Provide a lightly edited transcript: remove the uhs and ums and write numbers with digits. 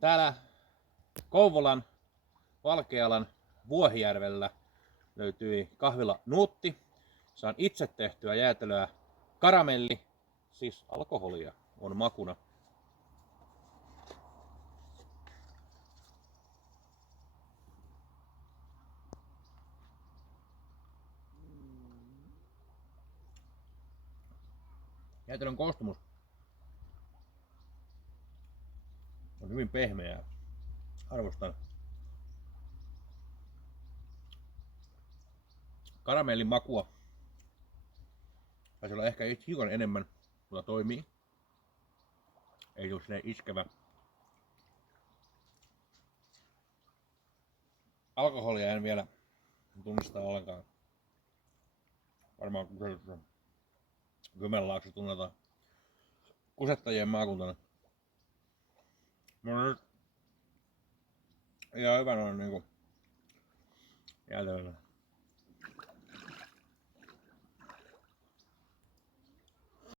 Täällä Kouvolan Valkealan Vuohijärvellä löytyi kahvila Nuutti. Se on itse tehtyä jäätelöä. Karamelli, siis alkoholia, on makuna. Jäätelön koostumus on hyvin pehmeää. Arvostan. Karamellin makua taisi olla ehkä hiukan enemmän, mutta toimii. Ei ole silleen iskevä. Alkoholia en vielä tunnista ollenkaan. Varmaan Kymenlaakso tunnetaan kusettajien maakuntana. No nyt ihan hyvä noin niinku jäätelöllä.